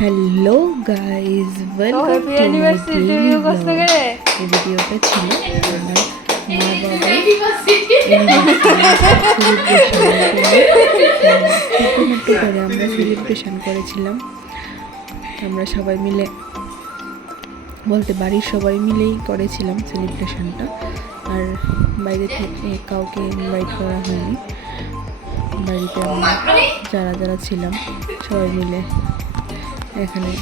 Hello guys, welcome to my daily blog. এই ভিডিওটা ছিল আমার মা বাবার ছোটো করে আমরা সেলিব্রেশন করেছিলাম। আমরা সবাই মিলে, বলতে বাড়ির সবাই মিলেই করেছিলাম সেলিব্রেশনটা, আর বাইরে থেকে কাউকে ইনভাইট করা হয়নি। বাড়িতে আমরা যারা যারা ছিলাম সবাই মিলে এখানে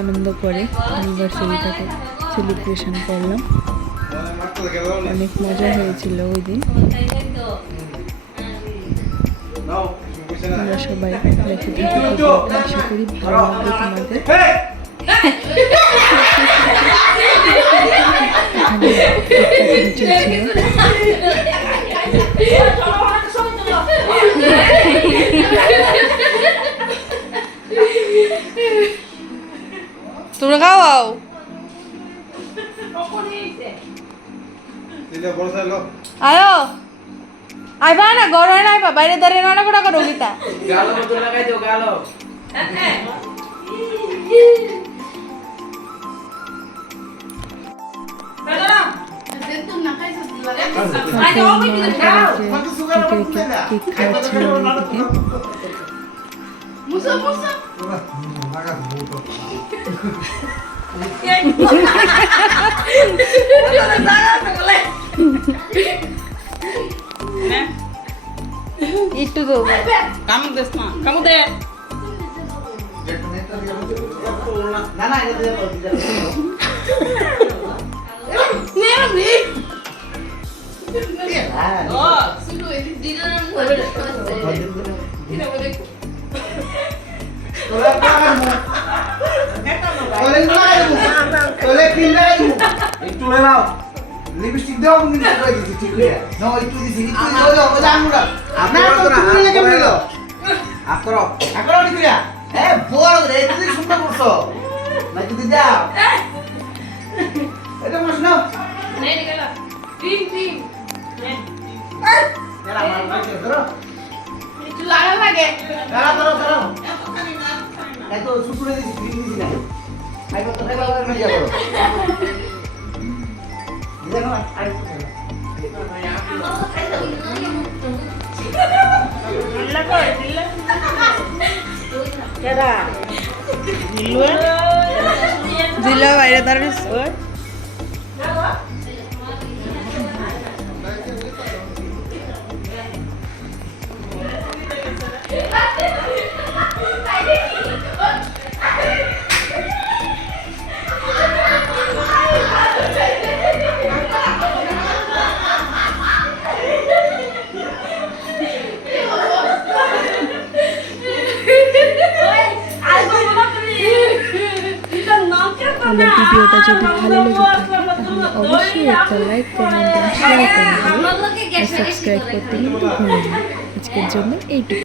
আনন্দ করে অ্যানিভার্সারিটাকে সেলিব্রেশন করলাম। অনেক মজা হয়েছিল ওই দিন। আমরা সবাই দেখে আশা করি ভালো লাগবে তোমাদের। তোমরা খাওয়াও। আয়ো আইবা না, গরমে না আইবা, বাইরে দাঁড়িয়ে রান্না করা করো গীতা। একটু তো কামু দেস না, কামু দে না না এটা দে নে রে ও শুরু এই দিনের মধ্যে এটা বলে তোরা কামু এটা না তোলে কিলাই একটু নাও লিপস্টিক দাও নি করে দিছি ঠিক করে নাও একটু দিছি একটু দাও দাও জামুরা আপনারা তো তুমি লেগে মিলো আকরো আকরো নি কইরা এ বড় রে তুই সুন্দর করছো না তুই দাও এটা মাস নাও নে নিকলা টিম টিম নে এরা মার ধরো একটু লাগা লাগে ধরো ধরো ধরো এত সুপুরে দিছি টিম দিছি না আইবো তো খাইবা করে নিয়ে যাবো দেখো আই দিল্লা কই দিল্লা কেডা দিল্লা বাইরে দাঁড়াইছ ওই আমার ভিডিওটা যদি ভালো লেগে থাকে তাহলে অবশ্যই একটা লাইক, কমেন্ট আর শেয়ার করে দিন, আর সাবস্ক্রাইব করতে কিন্তু ভুলবেন না। আজকের জন্য এইটুকু।